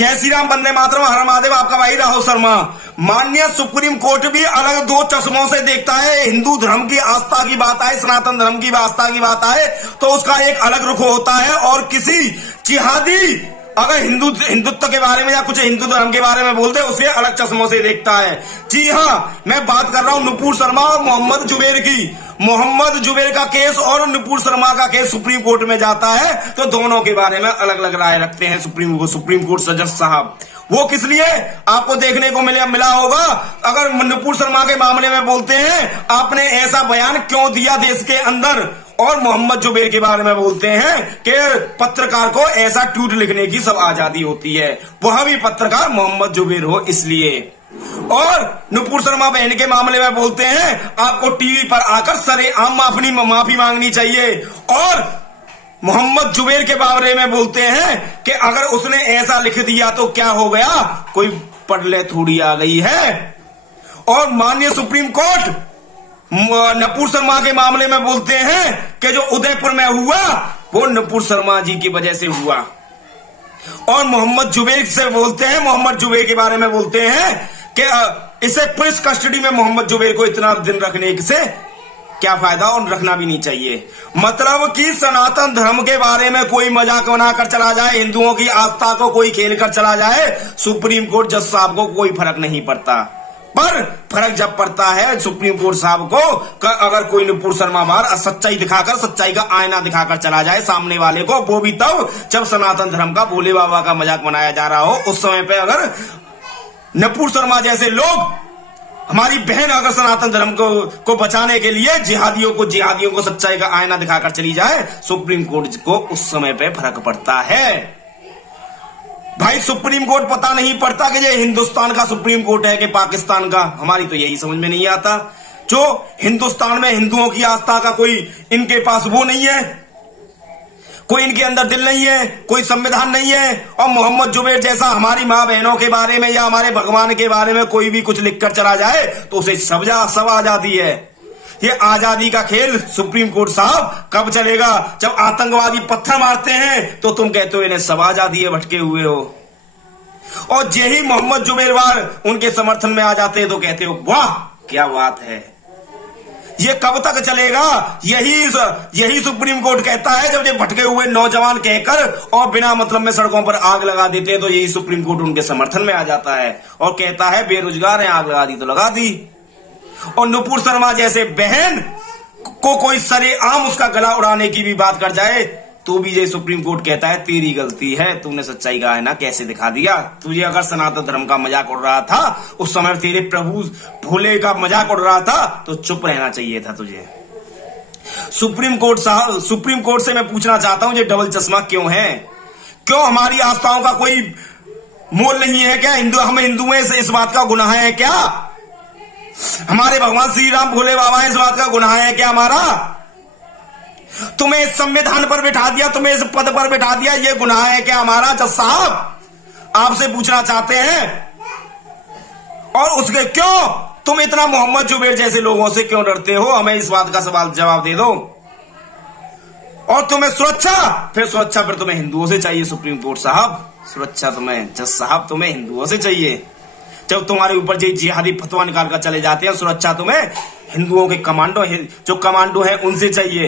जय श्री राम, वंदे मातरम, हर महादेव। आपका भाई राहुल शर्मा। माननीय सुप्रीम कोर्ट भी अलग दो चश्मों से देखता है। हिंदू धर्म की आस्था की बात आए, सनातन धर्म की आस्था की बात आए तो उसका एक अलग रुख होता है, और किसी जिहादी अगर हिंदुत्व के बारे में या कुछ हिंदू धर्म के बारे में बोलते उसे अलग चश्मों से देखता है। जी हाँ, मैं बात कर रहा हूं नुपुर शर्मा और मोहम्मद जुबैर की। मोहम्मद जुबैर का केस और नुपुर शर्मा का केस सुप्रीम कोर्ट में जाता है तो दोनों के बारे में अलग अलग राय रखते हैं सुप्रीम कोर्ट जज साहब। वो किस लिए आपको देखने को मिला होगा। अगर नुपुर शर्मा के मामले में बोलते हैं आपने ऐसा बयान क्यों दिया देश के अंदर, और मोहम्मद जुबैर के बारे में बोलते हैं कि पत्रकार को ऐसा ट्वीट लिखने की सब आजादी होती है, वह भी पत्रकार मोहम्मद जुबैर हो इसलिए। और नुपुर शर्मा बहन के मामले में बोलते हैं आपको टीवी पर आकर सरेआम माफी मांगनी चाहिए, और मोहम्मद जुबैर के बारे में बोलते हैं कि अगर उसने ऐसा लिख दिया तो क्या हो गया, कोई पड़ले थोड़ी आ गई है। और माननीय सुप्रीम कोर्ट नुपुर शर्मा के मामले में बोलते हैं कि जो उदयपुर में हुआ वो नुपुर शर्मा जी की वजह से हुआ। और मोहम्मद जुबैर से बोलते हैं, मोहम्मद जुबैर के बारे में बोलते हैं कि इसे पुलिस कस्टडी में मोहम्मद जुबैर को इतना दिन रखने से क्या फायदा, और रखना भी नहीं चाहिए। मतलब कि सनातन धर्म के बारे में कोई मजाक बनाकर चला जाए, हिंदुओं की आस्था को कोई खेल कर चला जाए, सुप्रीम कोर्ट जज साहब को कोई फर्क नहीं पड़ता। पर फर्क जब पड़ता है सुप्रीम कोर्ट साहब को, अगर कोई नुपुर शर्मा बार सच्चाई दिखाकर, सच्चाई का आईना दिखाकर चला जाए सामने वाले को, वो भी तब जब सनातन धर्म का भोले बाबा का मजाक बनाया जा रहा हो। उस समय पे अगर नुपुर शर्मा जैसे लोग, हमारी बहन अगर सनातन धर्म को बचाने के लिए जिहादियों को सच्चाई का आईना दिखाकर चली जाए, सुप्रीम कोर्ट को उस समय पे फर्क पड़ता है। भाई सुप्रीम कोर्ट पता नहीं पड़ता कि ये हिंदुस्तान का सुप्रीम कोर्ट है कि पाकिस्तान का, हमारी तो यही समझ में नहीं आता। जो हिंदुस्तान में हिंदुओं की आस्था का कोई इनके पास वो नहीं है, कोई इनके अंदर दिल नहीं है, कोई संविधान नहीं है। और मोहम्मद जुबैर जैसा हमारी माँ बहनों के बारे में या हमारे भगवान के बारे में कोई भी कुछ लिखकर चला जाए तो उसे सब आजादी है। ये आजादी का खेल सुप्रीम कोर्ट साहब कब चलेगा? जब आतंकवादी पत्थर मारते हैं तो तुम कहते हो इन्हें सब आजादी है, भटके हुए हो। और यही मोहम्मद जुबैर वार उनके समर्थन में आ जाते हैं तो कहते हो वाह क्या बात है। ये कब तक चलेगा? यही सुप्रीम कोर्ट कहता है जब ये भटके हुए नौजवान कहकर और बिना मतलब में सड़कों पर आग लगा देते हैं तो यही सुप्रीम कोर्ट उनके समर्थन में आ जाता है और कहता है बेरोजगार है, आग लगा दी तो लगा दी। और नुपुर शर्मा जैसे बहन को कोई सरेआम उसका गला उड़ाने की भी बात कर जाए तो भी ये सुप्रीम कोर्ट कहता है तेरी गलती है, तूने सच्चाई का है ना कैसे दिखा दिया। तुझे अगर सनातन धर्म का मजाक उड़ रहा था उस समय, तेरे प्रभु भोले का मजाक उड़ रहा था तो चुप रहना चाहिए था तुझे। सुप्रीम कोर्ट से मैं पूछना चाहता हूं ये डबल चश्मा क्यों है? क्यों हमारी आस्थाओं का कोई मोल नहीं है क्या? हम हिंदू हैं, इस बात का गुनाह है क्या? हमारे भगवान श्री राम भोले बाबा है, इस बात का गुनाह है क्या हमारा? तुम्हें इस संविधान पर बिठा दिया, तुम्हें इस पद पर बिठा दिया, ये गुनाह है क्या हमारा? जज साहब आपसे पूछना चाहते हैं। और उसके क्यों तुम इतना मोहम्मद जुबैर जैसे लोगों से क्यों डरते हो? हमें इस बात का सवाल जवाब दे दो। और तुम्हें सुरक्षा फिर तुम्हें हिंदुओं से चाहिए सुप्रीम कोर्ट साहब, सुरक्षा तुम्हें जज साहब तुम्हें हिंदुओं से चाहिए। जब तुम्हारे ऊपर जिहादी फतवा निकाल कर चले जाते हैं, सुरक्षा तुम्हें हिंदुओं के जो कमांडो हैं उनसे चाहिए।